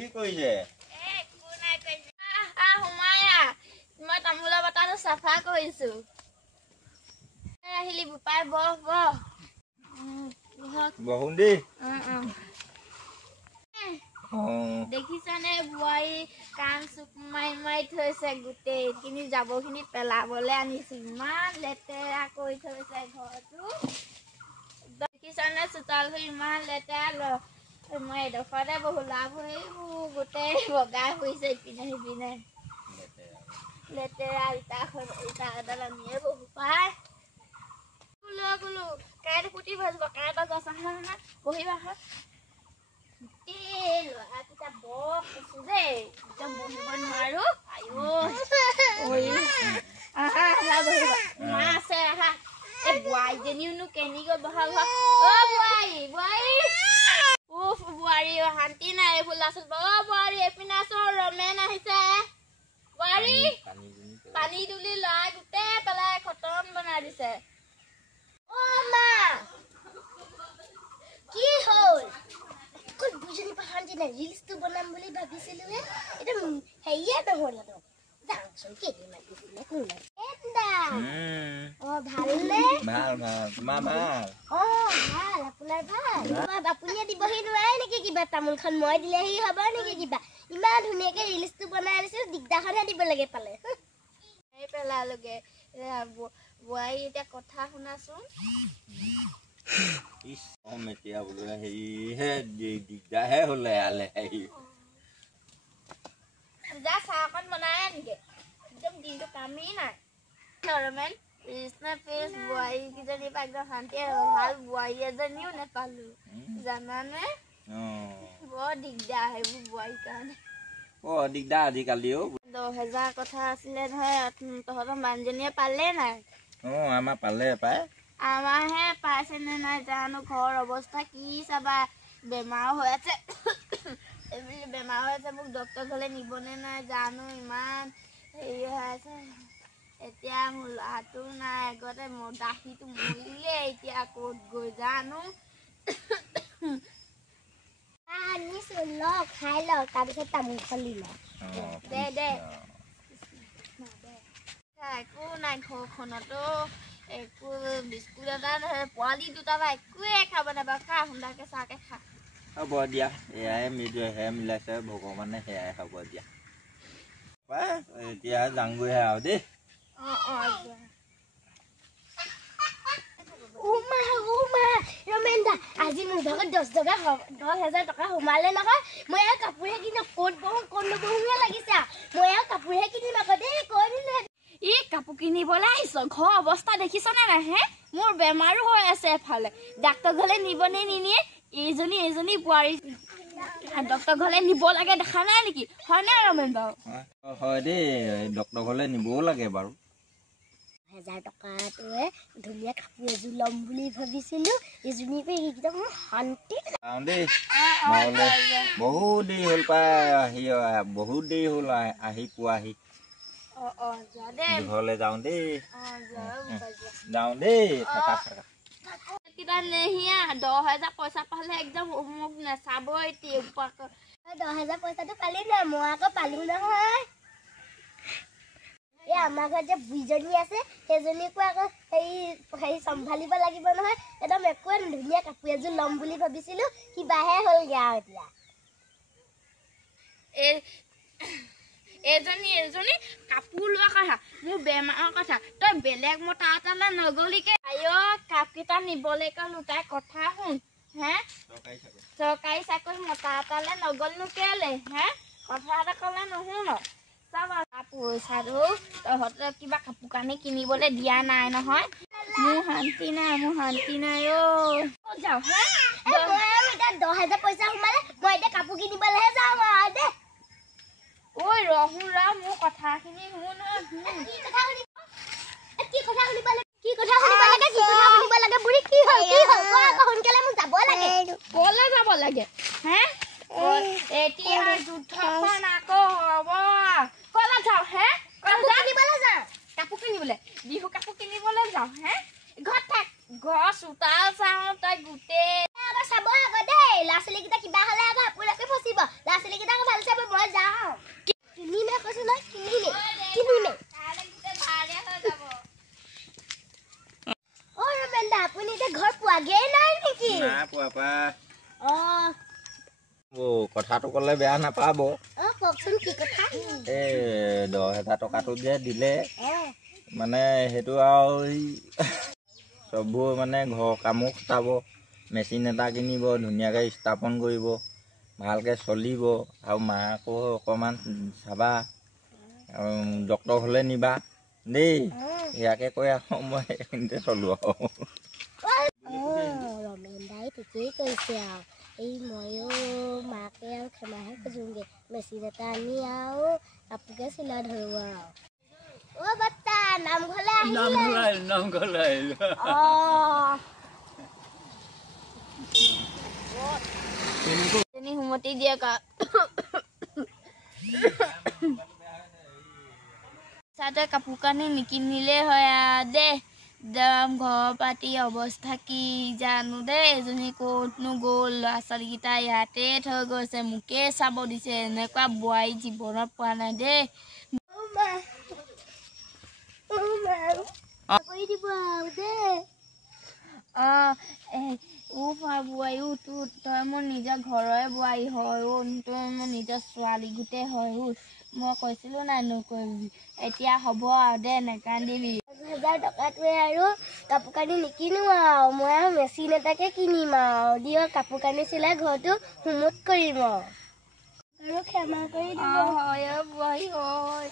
কি কৰিছে? মই তামোলৰ বটাটো চাফা কৰিছো। আহিলি বোপাই বহুন দেই। দেখিছানে বোৱাৰী কাণ চুক মাৰি থৈছে গোটেইখিনি জাবৰখিনি পেলাবলৈ আনিছো। ইমান লেতেৰা কৰি থৈছে ঘৰটো। দেখিছানে চোতালখন ইমান লেতেৰা। মই এডোখৰতে বহু লাভ হৈবোৰ গোটেই বগাই হৈছে ইপিনে সিপিনে লেতেৰা। ইটা এডাল আনিয়ে বহু পাই বোলো কাইলৈ পুতি ভাজিব। কাইলৈ গছ আহা বহিবা ল'ৰাকেইটা বৰ কৈছো দেই, একদম বহিব নোৱাৰো। মা আছে আহা। এই বোৱাৰীজনীওনো কেনেকৈ বহাব। বোৱাৰী শান্তি নাই। এইবোৰ ল'ৰা ছোৱালী বোৱাৰী এইপিনে আছো। ৰমেন আহিছে। বোৱাৰী পানী তুলি লৰাই গোটেই পেলাই খতম বনাই দিছে। কি হ'ল? অকল বুজনি পাহান্তি নাই। ৰিলছটো বনাম বুলি ভাবিছিলো। এটা হেৰিয়ে নহ'ল। যাওঁচোন কেইদিনমান দিছিলে কোন ভালনে? ভাল ভাল। তোমাৰ ভাল? ভাল। আপোনাৰ ভাল? আপুনিয়ে দিবহি নোৱাৰে নেকি কিবা? তামোলখন মই দিলেহি হ'ব নেকি কিবা? ইমান ধুনীয়াকে ৰিলছটো বনাই আনিছো। দিগদাৰখনহে দিব লাগে পালে। পেলালোগে বোৱাৰী এতিয়া কথা শুনাচোন। এতিয়া বোলো হেৰিহে দিগদাৰহে হ'লে আলে হেৰি যা চাহ অকণ বনাই আনগে। একদম দিনটো কামেই নাই। ৰমেন বোৱাৰী কেইজনী পৰা একদম শান্তিয়ে ভাল বোৱাৰী এজনীও নেপালো জানানে। বৰ দিগদাৰ সেইবোৰ বোৱাৰীৰ কাৰণে। দিগদাৰ আজিকালিও। 10,000 কথা আছিলে নহয়। তহঁতৰ মানুহজনীয়ে পালে নাই? আমাৰ পালে পায়। আমাৰহে পাইছে নে নাই জানো। ঘৰৰ অৱস্থা কি চাবা। বেমাৰ হৈ আছে। এইবুলি বেমাৰ হৈ আছে। মোক ডক্তৰ ঘৰলৈ নিবনে নাই জানো। ইমান হেৰি হৈ আছে। এতিয়া মোৰ ল'ৰাটো নাই। আগতে দাসীটো মৰিলে। এতিয়া ক'ত গৈ জানো। আনিছো ল খাই ল। তাৰপিছত তামোলখন দি ল। দে একো নাই ঘৰখনতো। একো বিস্কুট এটা পোৱালি দুটা বা একোৱে খাব নাপায়। খা সুন্দাকে চাহকে খা। হ'ব দিয়া। এয়াই মিলাইছে ভগৱানে। সেয়াই হ'ব দিয়া। এতিয়া যাওঁগৈহে আৰু দেই। ৰমেন দা আজি মোৰ ভাগত 10,000 টকা সোমালে নহয়। মই আৰু কাপোৰহে কিনিম। ক'ত বহো ক'ত নবহোহে লাগিছে। মই আৰু কাপোৰহে কিনিম আকৌ দেই। কৈ দিলে কাপোৰ কিনিবলৈ আহিছ। ঘৰ অৱস্থা দেখিছ নে নাই? মোৰ বেমাৰো হৈ আছে। এফালে ডাক্তৰ ঘৰলৈ নিবনে নিনিয়ে। এইজনী বোৱাৰী ডক্তৰ ঘৰলৈ নিব লাগে। দেখা নাই নেকি? হয়নে ৰমেন বাৰু? হয় দেই। ডক্তৰ ঘৰলৈ নিবও লাগে বাৰু। 1000 টকাটোৱে ধুনীয়া কাপোৰ এযোৰ ল'ম বুলি ভাবিছিলো। এজনীৰ পৰা একদম শান্তি দেই। বহুত দেৰি হ'ল পাই। বহুত দেৰি হ'ল আহি পোৱাহি। ঘৰলৈ যাওঁ দেই। যাওঁ দেই। 10,000 পইচা পালে একদম মোক নেচাব। 10,000 পইচাটো পালি নাই? মই আকৌ পালো নহয়। আমাৰ ঘৰত যে বুঢ়ীজনী আছে সেইজনীকো আকৌ হেৰি চম্ভালিব লাগিব নহয়। একদম একোৱে ধুনীয়া কাপোৰ এযোৰ ল'ম বুলি ভাবিছিলো। কিবাহে হ'লগে আৰু এতিয়া। এজনী কাপোৰ লোৱা কথা। মোৰ বেমাৰৰ কথা। তই বেলেগ মতা এটালে নগলিকে। কাপ কেইটা নিবলৈকে লুকাই কথা শুন। চৰকাৰী চাকৰি মতা এটালে নগলনো কেলে? কথা এটা ক'লে নুশুন। পইচাটো তহঁতে কিবা কাপোৰ কানি কিনিবলৈ দিয়া নাই নহয়। মোৰ শান্তি নাই। যাওঁ 10,000 পইচা সোমালে। মই এতিয়া কাপোৰ কিনিবলৈহে যাওঁ আৰু দে। মোৰ কথাখিনি শুন। কি কথা শুনিব লাগে বুঢ়ী? কি হ'ল? সোনকালে মোক যাব লাগে। কলে যাব লাগে? এতিয়া যুদ্ধখন আকৌ হ'ব। কলে যাওঁ? কাপোৰ কিনিবলৈ বিহু কাপোৰ কিনিবলৈ যাওঁ। ঘৰত থাক। ঘৰ চোতাল চাওঁ। তই গোটেই চাব আকৌ দেই। ল'ৰা ছোৱালীকেইটা কিবা হ'লে আকৌ আপোনালোকে ফচিব। ল'ৰা ছোৱালীকেইটাক ভাল কথাটো ক'লে বেয়া নাপাব। কওকচোন কি কথা? এই 10,000 টকাটো যে দিলে মানে সেইটো আৰু চববোৰ মানে ঘৰ কামো খটাব, মেচিন এটা কিনিব, ধুনীয়াকৈ স্থাপন কৰিব, ভালকৈ চলিব আৰু মাকো অকণমান চাবা, ডক্তৰ হ'লে নিবা দেই। ইয়াকে কৈ আকৌ মই এইখিনিতে চলোঁ আৰু। ৰমেন দাই ঠিকেই কৈছে আৰু এই ময়ো মাকে আৰু ক্ষমাহে খোজোঁগৈ, মেচিন এটা আনি আৰু কাপোৰকে চিলাই ধৰোঁ আৰু। বৰ্তা নামঘৰলৈ আহিলে? সুমতি দিয়ে চাতে কাপোৰ কানি নিকিনিলে হয় দে। ঘৰ পাতি অৱস্থা কি জানো দেই। এজনী ক'তনো গ'ল, ল'ৰা ছোৱালীকেইটা ইয়াতে থৈ গৈছে, মোকে চাব দিছে। এনেকুৱা বোৱাৰী জীৱনত পোৱা নাই দেই। বোৱাৰী তই মোৰ নিজৰ ঘৰৰে বোৱাৰী হয়, তই মোৰ নিজৰ ছোৱালী গোটেই হয়। মই কৈছিলোঁ নাই নকৰিবি, এতিয়া হ'ব আৰু দে, নেকান্দিবি। 10,000 টকাটোৱে আৰু কাপোৰ কানি নিকিনো আৰু মই আৰু মেচিন এটাকে কিনিম আৰু দিয়ক, কাপোৰ কানি চিলাই ঘৰটো সুমুত কৰিম আৰু ক্ষমা কৰি দিব। বোৱাৰী হয়।